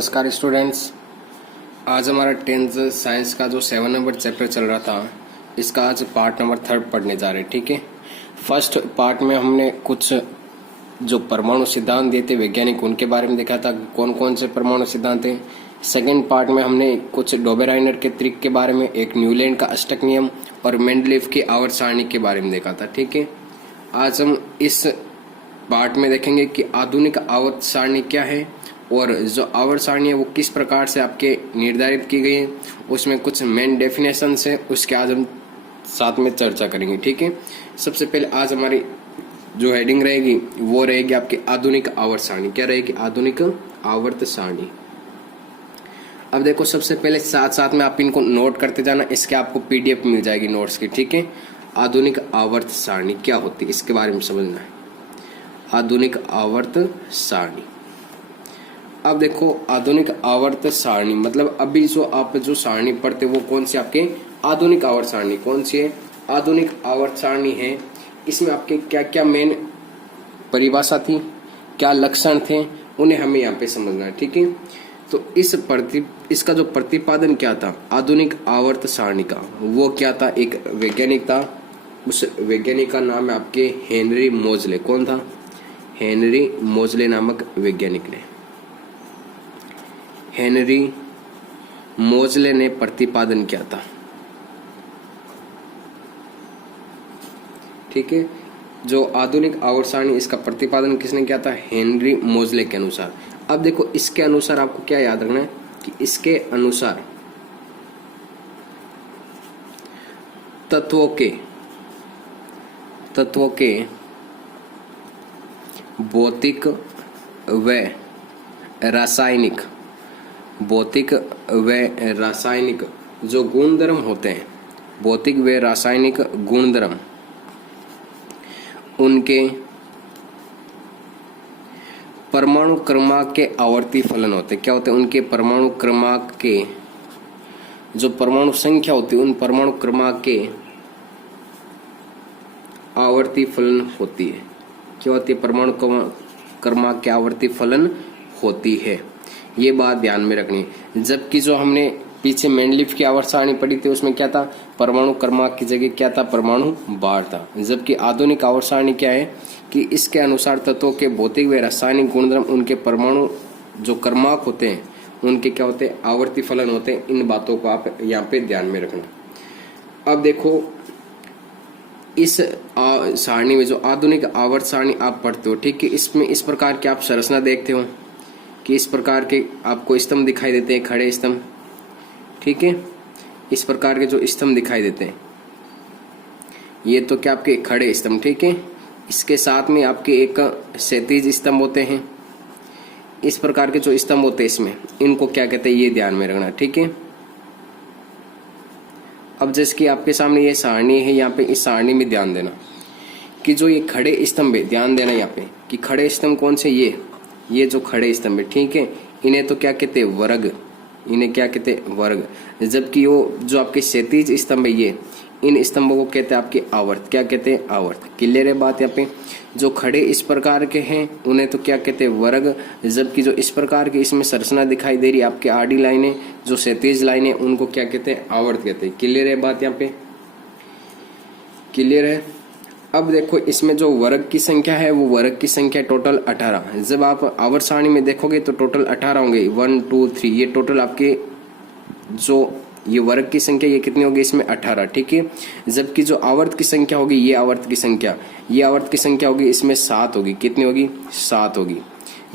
नमस्कार स्टूडेंट्स। आज हमारा 10th साइंस का जो 7 नंबर चैप्टर चल रहा था, इसका आज पार्ट नंबर 3 पढ़ने जा रहे हैं। ठीक है, फर्स्ट पार्ट में हमने कुछ जो परमाणु सिद्धांत दिए थे वैज्ञानिक, उनके बारे में देखा था कौन कौन से परमाणु सिद्धांत हैं। सेकेंड पार्ट में हमने कुछ डोबेराइनर के त्रिक के बारे में, एक न्यूलैंड का अष्टक नियम और मेंडलीव की आवर्त सारणी के बारे में देखा था। ठीक है, आज हम इस पार्ट में देखेंगे कि आधुनिक आवर्त सारणी क्या है और जो आवर्त सारणी है वो किस प्रकार से आपके निर्धारित की गई है, उसमें कुछ मेन डेफिनेशन है, उसके आज हम साथ में चर्चा करेंगे। ठीक है, सबसे पहले आज हमारी जो हेडिंग रहेगी वो रहेगी आपकी आधुनिक आवर्त सारणी। क्या रहेगी? आधुनिक आवर्त सारणी। अब देखो, सबसे पहले साथ साथ में आप इनको नोट करते जाना, इसके आपको पीडीएफ मिल जाएगी नोट्स की। ठीक है, आधुनिक आवर्त सारणी क्या होती है इसके बारे में समझना है। आधुनिक आवर्त सारणी। अब देखो, आधुनिक आवर्त सारणी मतलब अभी जो आप जो सारणी पढ़ते वो कौन सी आपके आधुनिक आवर्त सारणी कौन सी है? आधुनिक आवर्त सारणी है। इसमें आपके क्या क्या मेन परिभाषा थी, क्या लक्षण थे, उन्हें हमें यहाँ पे समझना है। ठीक है, तो इसका जो प्रतिपादन क्या था आधुनिक आवर्त सारणी का, वो क्या था? एक वैज्ञानिक था, उस वैज्ञानिक का नाम है आपके हेनरी मोजले। कौन था? हेनरी मोजले नामक वैज्ञानिक ने, हेनरी मोजले ने प्रतिपादन किया था। ठीक है, जो आधुनिक आवर्त सारणी इसका प्रतिपादन किसने किया था? हेनरी मोजले के अनुसार। अब देखो, इसके अनुसार आपको क्या याद रखना है कि इसके अनुसार तत्वों के भौतिक व रासायनिक जो गुणधर्म होते हैं, भौतिक व रासायनिक गुणधर्म, उनके परमाणु क्रमांक के आवर्ती फलन होते हैं। क्या होते हैं? उनके परमाणु क्रमांक के जो परमाणु संख्या होती है, उन परमाणु क्रमांक के आवर्ती फलन होती है। क्या होती है? परमाणु क्रमांक के आवर्ती फलन होती है। ये बात ध्यान में रखनी है। जबकि जो हमने पीछे मेंडलीव की आवर्त सारणी पढ़ी थी उसमें क्या था? परमाणु क्रमांक की जगह क्या था? परमाणु भार था। जबकि आधुनिक आवर्त सारणी क्या है कि इसके अनुसार तत्वों के भौतिक व रासायनिक गुणधर्म, उनके परमाणु जो क्रमांक होते हैं, उनके क्या होते हैं? आवर्ती फलन होते हैं। इन बातों को आप यहाँ पे ध्यान में रखना। अब देखो, इस सारणी में जो आधुनिक आवर्त सारणी आप पढ़ते हो, ठीक है, इसमें इस प्रकार के आप संरचना देखते हो कि इस प्रकार के आपको स्तंभ दिखाई देते हैं, खड़े स्तंभ। ठीक है, इस प्रकार के जो स्तंभ दिखाई देते हैं, ये तो क्या आपके खड़े स्तंभ। ठीक है, इसके साथ में आपके एक क्षैतिज स्तंभ होते हैं। इस प्रकार के जो स्तंभ होते हैं इसमें, इनको क्या कहते हैं ये ध्यान में रखना। ठीक है, अब जैसे कि आपके सामने ये सारणी है, यहाँ पे इस सारणी में ध्यान देना कि जो ये खड़े स्तंभ है, ध्यान देना यहाँ पे कि खड़े स्तंभ कौन से? ये जो खड़े स्तंभ है, ठीक है, इन्हें तो क्या कहते हैं? वर्ग। इन्हें क्या कहते हैं? वर्ग। जबकि वो जो आपके क्षैतिज स्तंभ है, ये इन स्तंभों को कहते हैं आपके आवर्त। क्या कहते हैं? आवर्त। क्लियर है बात यहाँ पे? जो खड़े इस प्रकार के हैं उन्हें तो क्या कहते हैं? वर्ग। जबकि जो इस प्रकार की इसमें संरचना दिखाई दे रही है आपके आडी लाइनें, जो क्षैतिज लाइनें, उनको क्या कहते हैं? आवर्त कहते हैं। क्लियर है बात यहाँ पे? क्लियर है? अब देखो, इसमें जो वर्ग की संख्या है वो वर्ग की संख्या टोटल 18। जब आप आवर्त सारणी में देखोगे तो टोटल 18 होंगे, 1 2 3, ये टोटल आपके जो ये वर्ग की संख्या ये कितनी होगी? इसमें 18। ठीक है, जबकि जो आवर्त की संख्या होगी, ये आवर्त की संख्या होगी इसमें 7 होगी। कितनी होगी? 7 होगी।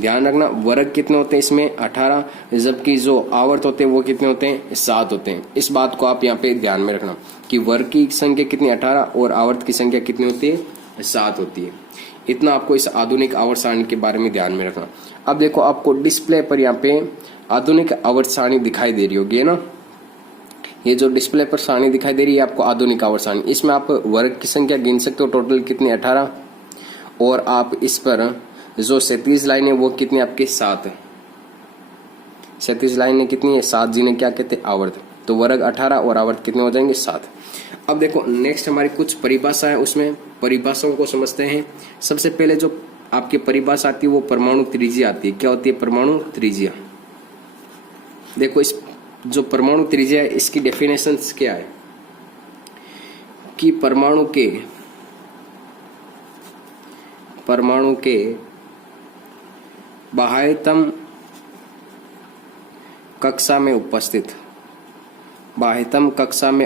ध्यान रखना, वर्ग कितने होते हैं इसमें? 18, जबकि जो आवर्त होते हैं वो कितने होते हैं? 7 होते हैं। इस बात को आप यहाँ पे ध्यान में रखना कि वर्ग की संख्या कितनी? 18 और आवर्त की संख्या कितनी होती है? 7 होती है। इतना आपको इस आधुनिक आवर्त सारणी के बारे में ध्यान में रखना। अब देखो, आपको डिस्प्ले पर यहाँ पे आधुनिक आवर्त सारणी दिखाई दे रही होगी ना। ये जो डिस्प्ले पर सारणी दिखाई दे रही है आपको आधुनिक आवर्त सारणी, इसमें आप वर्ग की संख्या गिन सकते हो, टोटल कितनी? 18। और आप इस पर जो क्षैतिज लाइन है वो कितनी आपके? 7। क्षैतिज लाइन कितनी है? 7, जिन्हें क्या कहते हैं? आवर्त। तो वर्ग 18 और आवर्त कितने हो जाएंगे? 7। अब देखो, नेक्स्ट हमारी कुछ परिभाषा है, उसमें परिभाषाओं को समझते हैं। सबसे पहले जो आपकी परिभाषा आती है वो परमाणु त्रिज्या आती है। क्या होती है? परमाणु त्रिज्या। देखो इस जो परमाणु त्रिज्या है इसकी डेफिनेशन क्या है कि परमाणु के बाह्यतम कक्षा में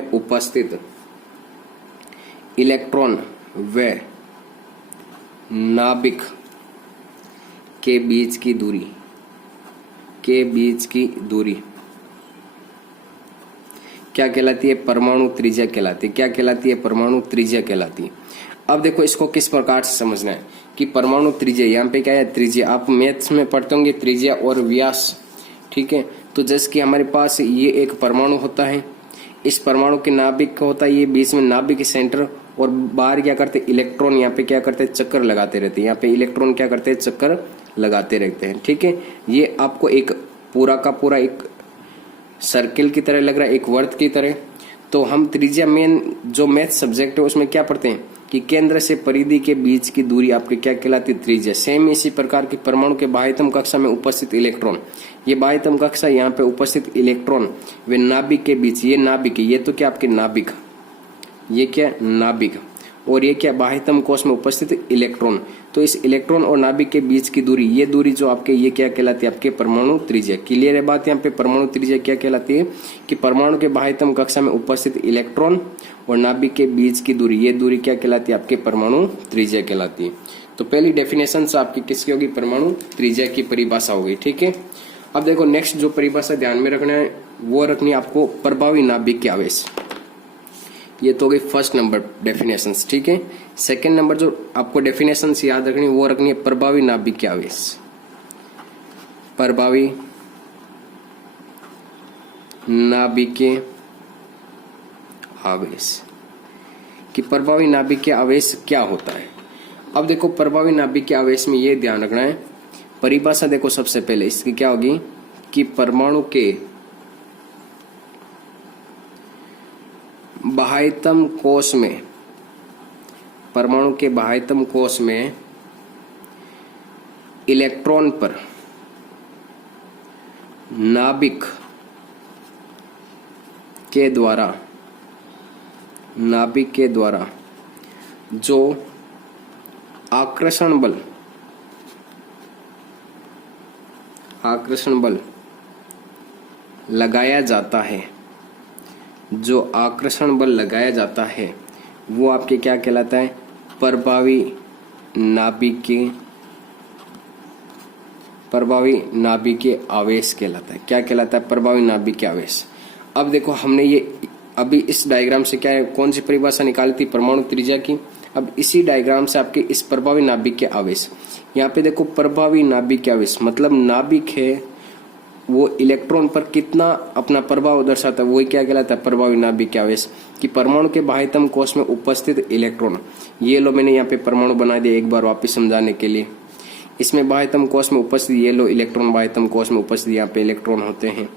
उपस्थित इलेक्ट्रॉन व नाभिक के बीच की दूरी क्या कहलाती है? परमाणु त्रिज्या कहलाती है। क्या कहलाती है? परमाणु त्रिज्या कहलाती है। अब देखो इसको किस प्रकार से समझना है कि परमाणु त्रिज्या, यहाँ पे क्या है? त्रिज्या। आप मैथ्स में पढ़ते होंगे त्रिज्या और व्यास, ठीक है। तो जैसे कि हमारे पास ये एक परमाणु होता है, इस परमाणु के नाभिक होता है, ये बीच में नाभिक सेंटर, और बाहर क्या करते हैं? इलेक्ट्रॉन यहाँ पे क्या करते हैं? चक्कर लगाते रहते हैं। यहाँ पे इलेक्ट्रॉन क्या करते हैं? चक्कर लगाते रहते हैं, ठीक है। ये आपको एक पूरा का पूरा एक सर्किल की तरह लग रहा है, एक वर्त की तरह। तो हम त्रिज्या मेन जो मैथ सब्जेक्ट है उसमें क्या पढ़ते हैं कि केंद्र से परिधि के बीच की दूरी आपकी क्या कहलाती है? त्रिज्या। सेम इसी प्रकार की परमाणु के बाह्यतम कक्षा में उपस्थित इलेक्ट्रॉन, ये बाह्यतम कक्षा, यहाँ पे उपस्थित इलेक्ट्रॉन वे नाभिक के बीच, ये नाभिक, ये तो क्या आपके नाभिक, ये क्या? नाभिक। और ये क्या? बाह्यतम कोश में उपस्थित इलेक्ट्रॉन। तो इस इलेक्ट्रॉन और नाभिक के बीच की दूरी, ये दूरी जो आपके, ये क्या कहलाती है? आपके परमाणु त्रिज्या। क्लियर है बात? यहाँ पे परमाणु त्रिज्या क्या कहलाती है कि परमाणु के बाह्यतम कक्षा में उपस्थित इलेक्ट्रॉन और नाभिक के बीच की दूरी, ये दूरी क्या कहलाती है? आपके परमाणु त्रिज्या कहलाती है। तो पहली डेफिनेशन आपकी किसकी होगी? परमाणु त्रिज्या की परिभाषा होगी, ठीक है। अब देखो नेक्स्ट जो परिभाषा ध्यान में रखना है वो रखनी है आपको प्रभावी नाभिक के आवेश। ये तो हो गई फर्स्ट नंबर डेफिनेशंस, ठीक है। सेकंड नंबर जो आपको डेफिनेशंस याद रखनी है वो रखनी है प्रभावी नाभिक के आवेश। प्रभावी नाभिक के आवेश कि प्रभावी नाभिक के आवेश क्या होता है। अब देखो प्रभावी नाभिक के आवेश में ये ध्यान रखना है, परिभाषा देखो सबसे पहले इसकी क्या होगी कि परमाणु के बाह्यतम कोश में, परमाणु के बाह्यतम कोश में इलेक्ट्रॉन पर नाभिक के द्वारा जो आकर्षण बल लगाया जाता है, जो आकर्षण बल लगाया जाता है वो आपके क्या कहलाता है? प्रभावी नाभिक के आवेश कहलाता है। क्या कहलाता है? प्रभावी नाभिक के आवेश। अब देखो हमने ये अभी इस डायग्राम से क्या है, कौन सी परिभाषा निकाली थी? परमाणु त्रिज्या की। अब इसी डायग्राम से आपके इस प्रभावी नाभिक के आवेश, यहाँ पे देखो प्रभावी नाभिक के आवेश मतलब नाभिक है वो इलेक्ट्रॉन पर कितना अपना प्रभाव दर्शाता है, वही क्या कहलाता है? प्रभावी नाभिक के आवेश। कि परमाणु के बाह्यतम कोश में उपस्थित इलेक्ट्रॉन, ये लो मैंने यहाँ पे परमाणु बना दिया एक बार वापस समझाने के लिए। इसमें बाह्यतम कोश में उपस्थित, ये लो इलेक्ट्रॉन बाह्यतम कोश में उपस्थित, यहाँ पे इलेक्ट्रॉन होते हैं।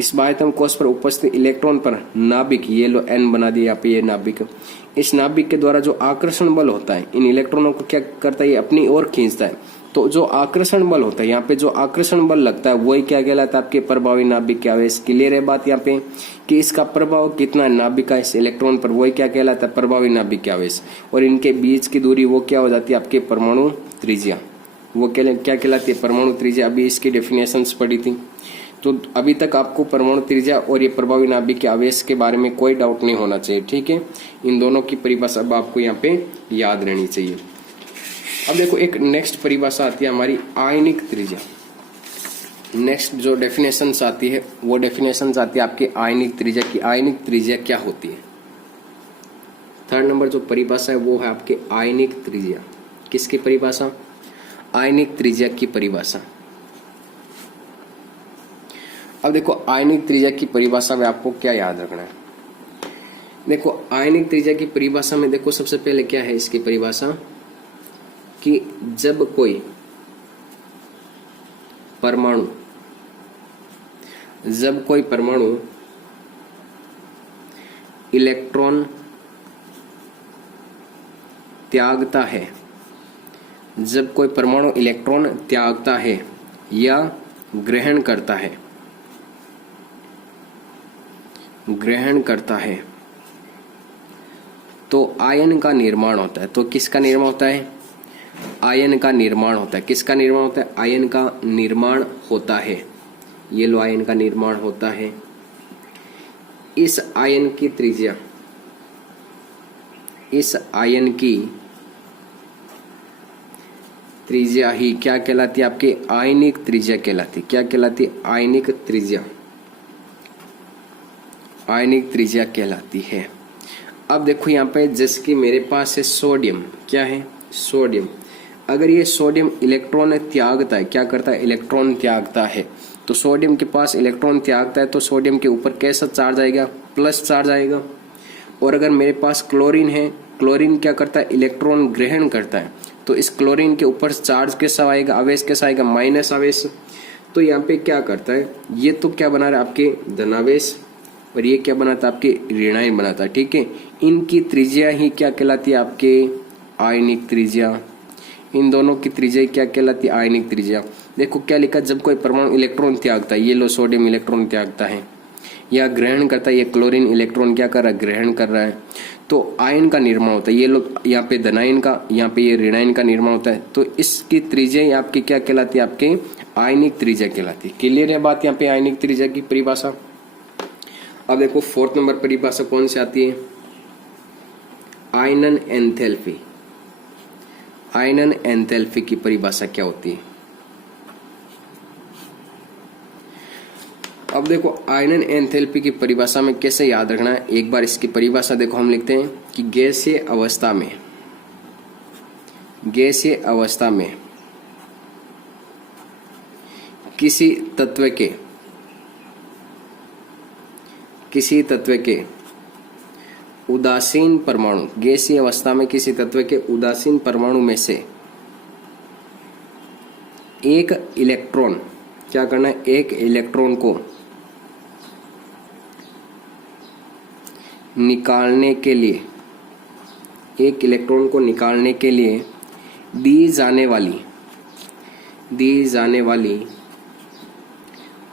इस बाह्यतम कोश पर उपस्थित इलेक्ट्रॉन पर नाभिक, ये लो n बना दिया यहाँ पे, ये नाभिक। इस नाभिक के द्वारा जो आकर्षण बल होता है इन इलेक्ट्रॉनों को क्या करता है? ये अपनी ओर खींचता है। तो जो आकर्षण बल होता है, यहाँ पे जो आकर्षण बल लगता है वही क्या कहलाता है? आपके प्रभावी नाभिक के आवेश। क्लियर है बात यहाँ पे कि इसका प्रभाव कितना है नाभिक का इस इलेक्ट्रॉन पर, वही क्या कहलाता है? प्रभावी नाभिक के आवेश। और इनके बीच की दूरी वो क्या हो जाती है? आपके परमाणु त्रिज्या। वो क्या कहलाती है? परमाणु त्रिज्या। अभी इसकी डेफिनेशंस पढ़ी थी, तो अभी तक आपको परमाणु त्रिज्या और ये प्रभावी नाभिक के आवेश के बारे में कोई डाउट नहीं होना चाहिए, ठीक है। इन दोनों की परिभाषा अब आपको यहाँ पे याद रहनी चाहिए। अब देखो एक नेक्स्ट परिभाषा आती है हमारी आयनिक त्रिज्या। नेक्स्ट जो डेफिनेशंस आती है वो डेफिनेशंस आती है आपके आयनिक त्रिज्या की। आयनिक त्रिज्या क्या होती है? थर्ड नंबर जो परिभाषा है वो है आपके आयनिक त्रिज्या। किसकी परिभाषा? आयनिक त्रिज्या की परिभाषा। अब देखो आयनिक त्रिज्या की परिभाषा में आपको क्या याद रखना है? देखो आयनिक त्रिज्या की परिभाषा में देखो सबसे पहले क्या है इसकी परिभाषा कि जब कोई परमाणु इलेक्ट्रॉन त्यागता है, जब कोई परमाणु इलेक्ट्रॉन त्यागता है या ग्रहण करता है ग्रहण करता है तो आयन का निर्माण होता है। तो किसका निर्माण होता है? आयन का निर्माण होता है। किसका निर्माण होता है? आयन का निर्माण होता है। ये लो, आयन का निर्माण होता है। इस आयन की त्रिज्या, इस आयन की त्रिज्या ही क्या कहलाती है? आपकी आयनिक त्रिज्या कहलाती है। क्या कहलाती है? आयनिक त्रिज्या। आयनिक त्रिज्या कहलाती है। अब देखो यहाँ पे जिसकी मेरे पास है सोडियम, क्या है? सोडियम। अगर ये सोडियम इलेक्ट्रॉन त्यागता है, क्या करता है? इलेक्ट्रॉन त्यागता है। तो सोडियम के पास इलेक्ट्रॉन त्यागता है तो सोडियम के ऊपर कैसा चार्ज आएगा? प्लस चार्ज आएगा। और अगर मेरे पास क्लोरीन है, क्लोरीन क्या करता है? इलेक्ट्रॉन ग्रहण करता है। तो इस क्लोरीन के ऊपर चार्ज कैसा आएगा? आवेश कैसा आएगा? माइनस आवेश। तो यहाँ पे क्या करता है? ये तो क्या बना रहा है? आपके धनावेश, और ये क्या बनाता है? आपके ऋणायन बनाता है। ठीक है, इनकी त्रिज्या ही क्या कहलाती है? आपके आयनिक त्रिज्या। इन दोनों की त्रिज्या क्या कहलाती है? आयनिक त्रिज्या। देखो क्या लिखा, जब कोई परमाणु इलेक्ट्रॉन त्यागता है, ये लो सोडियम इलेक्ट्रॉन त्यागता है या ग्रहण करता है, ये क्लोरीन इलेक्ट्रॉन क्या कर रहा है? ग्रहण कर रहा है, तो आयन का निर्माण होता है। ये लोग यहाँ पे धनायन का, यहाँ पे ये ऋणायन का निर्माण होता है। तो इसकी त्रिज्या आपकी क्या कहलाती है? आपके आयनिक त्रिज्या कहलाती है। क्लियर है बात यहाँ पे आयनिक त्रिज्या की परिभाषा। अब देखो 4th नंबर परिभाषा कौन सी आती है? आयनन एंथैल्पी। आयनन एंथैल्पी की परिभाषा क्या होती है? अब देखो आयनन एंथैल्पी की परिभाषा में कैसे याद रखना है, एक बार इसकी परिभाषा देखो। हम लिखते हैं कि गैसीय अवस्था में, गैसीय अवस्था में किसी तत्व के उदासीन परमाणु, गैसीय अवस्था में किसी तत्व के उदासीन परमाणु में से एक इलेक्ट्रॉन, क्या करना है? एक इलेक्ट्रॉन को निकालने के लिए, एक इलेक्ट्रॉन को निकालने के लिए दी जाने वाली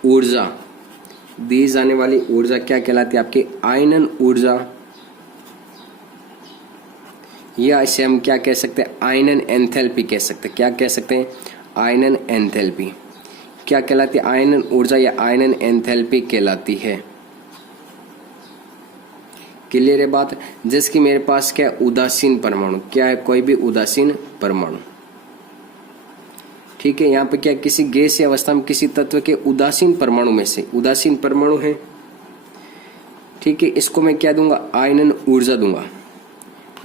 ऊर्जा, दी जाने वाली ऊर्जा क्या कहलाती है? आपकी आयनन ऊर्जा, या इसे हम क्या कह सकते हैं? आयनन एंथैल्पी कह सकते हैं। क्या कह सकते हैं? आयनन एंथैल्पी। क्या कहलाती है? आयनन ऊर्जा या आयनन एंथैल्पी कहलाती है। क्लियर है बात? जिसकी मेरे पास क्या है? उदासीन परमाणु। क्या है? कोई भी उदासीन परमाणु। ठीक है, यहाँ पे क्या, किसी गैसीय अवस्था में किसी तत्व के उदासीन परमाणु में से, उदासीन परमाणु है, ठीक है, इसको मैं क्या दूंगा? आयनन ऊर्जा दूंगा।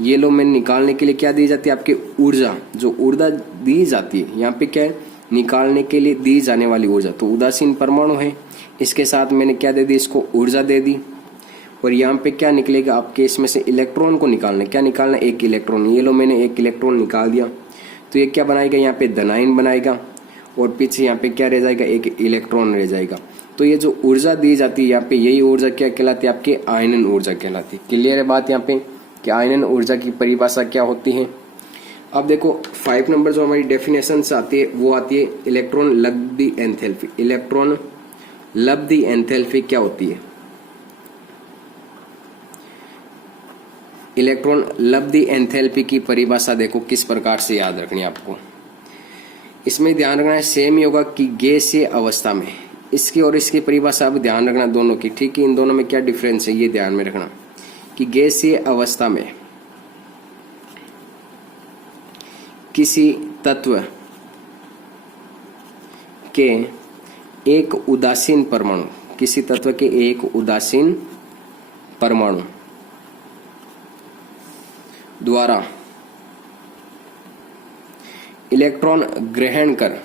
ये लो, मैंने निकालने के लिए क्या दी जाती है? आपकी ऊर्जा। जो ऊर्जा दी जाती है यहाँ पे क्या है? निकालने के लिए दी जाने वाली ऊर्जा। तो उदासीन परमाणु है, इसके साथ मैंने क्या दे दी? इसको ऊर्जा दे दी। और यहाँ पे क्या निकलेगा? आपके इसमें से इलेक्ट्रॉन को निकालना। क्या निकालना? एक इलेक्ट्रॉन। ये लो, मैंने एक इलेक्ट्रॉन निकाल दिया, तो ये क्या बनाएगा? यहाँ पे धनायन बनाएगा, और पीछे यहाँ पे क्या रह जाएगा? एक इलेक्ट्रॉन रह जाएगा। तो ये जो ऊर्जा दी जाती है यहाँ पे, यही ऊर्जा क्या कहलाती है? आपके आयनन ऊर्जा कहलाती है। क्लियर है बात यहाँ पे कि आयनन ऊर्जा की परिभाषा क्या होती है? अब देखो 5 नंबर जो हमारी डेफिनेशन से आती है वो आती है इलेक्ट्रॉन लब्धि एंथैल्पी। इलेक्ट्रॉन लब्धि एंथैल्पी क्या होती है? इलेक्ट्रॉन लब्धि एंथैल्पी की परिभाषा देखो किस प्रकार से याद रखनी है आपको। इसमें ध्यान रखना है सेम ही होगा कि गैसीय अवस्था में, इसकी और इसकी परिभाषा अब ध्यान रखना दोनों की। ठीक है, इन दोनों में क्या डिफरेंस है ये ध्यान में रखना कि गैसीय अवस्था में किसी तत्व के एक उदासीन परमाणु, किसी तत्व के एक उदासीन परमाणु द्वारा इलेक्ट्रॉन ग्रहण कर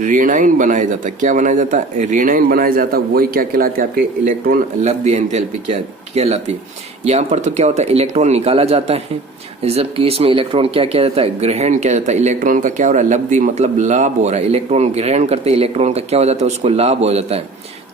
ऋणायन बनाया जाता है। क्या बनाया जाता है? ऋणायन बनाया जाता है। वही क्या कहलाती है? आपके इलेक्ट्रॉन लब्धि एंथैल्पी क्या कहलाती है। यहाँ पर तो क्या होता है? इलेक्ट्रॉन निकाला जाता है, जबकि इसमें इलेक्ट्रॉन क्या किया जाता है? ग्रहण किया जाता है। इलेक्ट्रॉन का क्या हो रहा है? लब्धि मतलब लाभ हो रहा है। इलेक्ट्रॉन ग्रहण करते इलेक्ट्रॉन का क्या हो जाता है? उसको लाभ हो जाता है।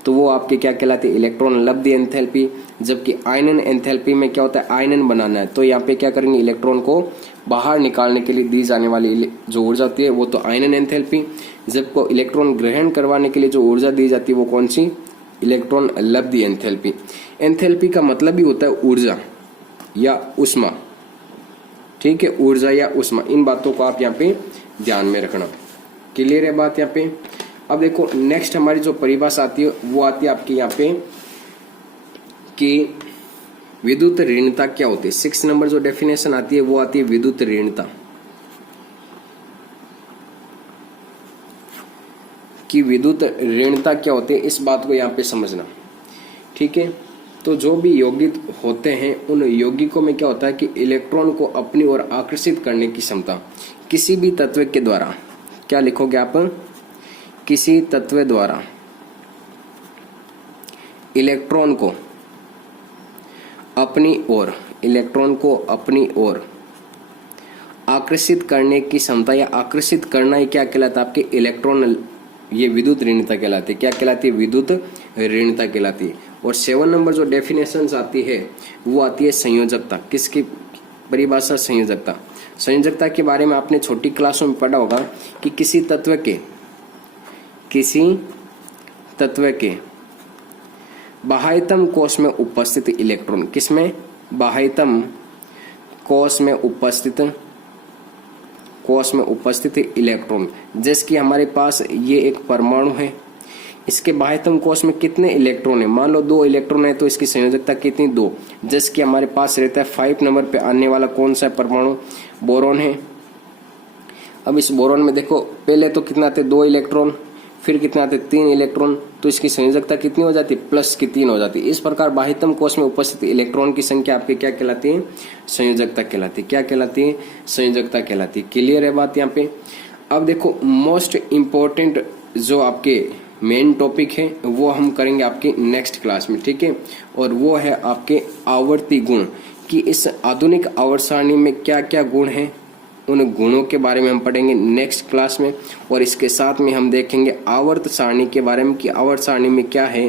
तो वो आपके क्या कहलाती है, इलेक्ट्रॉन लब्ध एंथैल्पी। जबकि आयनन एंथैल्पी में क्या होता है, आयनन बनाना है, तो यहाँ पे क्या करेंगे, इलेक्ट्रॉन को बाहर निकालने के लिए दी जाने वाली जो ऊर्जा होती है वो तो आयनन एंथैल्पी। जबको इलेक्ट्रॉन ग्रहण करवाने के लिए जो ऊर्जा दी जाती है वो कौन सी, इलेक्ट्रॉन लब्ध एंथैल्पी। एंथैल्पी का मतलब ही होता है ऊर्जा या उष्मा, ठीक है, ऊर्जा या उष्मा। इन बातों को आप यहाँ पे ध्यान में रखना। क्लियर है बात यहाँ पे। अब देखो नेक्स्ट हमारी जो परिभाषा आती है वो आती है आपकी यहाँ पे कि विद्युत ऋणता क्या होती है। 6 नंबर जो डेफिनेशन आती है वो आती है विद्युत ऋणता, कि विद्युत ऋणता क्या होती है, इस बात को यहाँ पे समझना, ठीक है। तो जो भी यौगिक होते हैं उन यौगिकों में क्या होता है कि इलेक्ट्रॉन को अपनी ओर आकर्षित करने की क्षमता किसी भी तत्व के द्वारा, क्या लिखोगे आप, किसी तत्व द्वारा इलेक्ट्रॉन को अपनी ओर आकर्षित करने की क्षमता या आकर्षित करना ही क्या कहलाता है, आपके इलेक्ट्रॉन, ये विद्युत ऋणता कहलाती है। क्या कहलाती है, विद्युत ऋणता कहलाती है। और 7 नंबर जो डेफिनेशन आती है वो आती है संयोजकता। किसकी परिभाषा, संयोजकता। संयोजकता के बारे में आपने छोटी क्लासों में पढ़ा होगा कि किसी तत्व के बाह्यतम कोश में उपस्थित इलेक्ट्रॉन, किसमें, बाह्यतम कोश में उपस्थित इलेक्ट्रॉन। जैसे कि हमारे पास ये एक परमाणु है, इसके बाह्यतम कोश में कितने इलेक्ट्रॉन है, मान लो 2 इलेक्ट्रॉन है, तो इसकी संयोजकता कितनी, 2। जैसे कि हमारे पास रहता है 5 नंबर पे आने वाला कौन सा परमाणु, बोरॉन है। अब इस बोरॉन में देखो पहले तो कितना आते, 2 इलेक्ट्रॉन, फिर कितना आते, 3 इलेक्ट्रॉन, तो इसकी संयोजकता कितनी हो जाती है, प्लस की 3 हो जाती है। इस प्रकार बाह्यतम कोश में उपस्थित इलेक्ट्रॉन की संख्या आपकी क्या कहलाती है, संयोजकता कहलाती है। क्या कहलाती है, संयोजकता कहलाती है। क्लियर है बात यहाँ पे। अब देखो मोस्ट इंपॉर्टेंट जो आपके मेन टॉपिक है वो हम करेंगे आपके नेक्स्ट क्लास में, ठीक है। और वो है आपके आवर्ती गुण, कि इस आधुनिक आवर्त सारणी में क्या क्या गुण हैं, उन गुणों के बारे में हम पढ़ेंगे नेक्स्ट क्लास में। और इसके साथ में हम देखेंगे आवर्त सारणी के बारे में कि आवर्त सारणी में क्या है,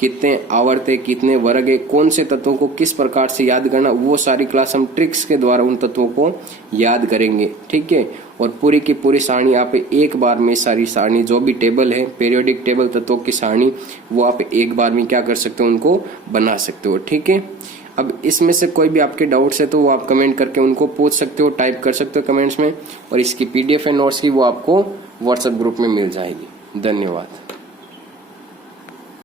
कितने आवर्त है, कितने वर्ग है, कौन से तत्वों को किस प्रकार से याद करना, वो सारी क्लास हम ट्रिक्स के द्वारा उन तत्वों को याद करेंगे, ठीक है। और पूरी की पूरी सारणी आप एक बार में, सारी सारणी जो भी टेबल है, पीरियोडिक टेबल तत्वों की सारणी, वो आप एक बार में क्या कर सकते हो, उनको बना सकते हो, ठीक है। अब इसमें से कोई भी आपके डाउट्स है तो वो आप कमेंट करके उनको पूछ सकते हो, टाइप कर सकते हो कमेंट्स में। और इसकी PDF एंड नोट्स की वो आपको व्हाट्सएप ग्रुप में मिल जाएगी। धन्यवाद।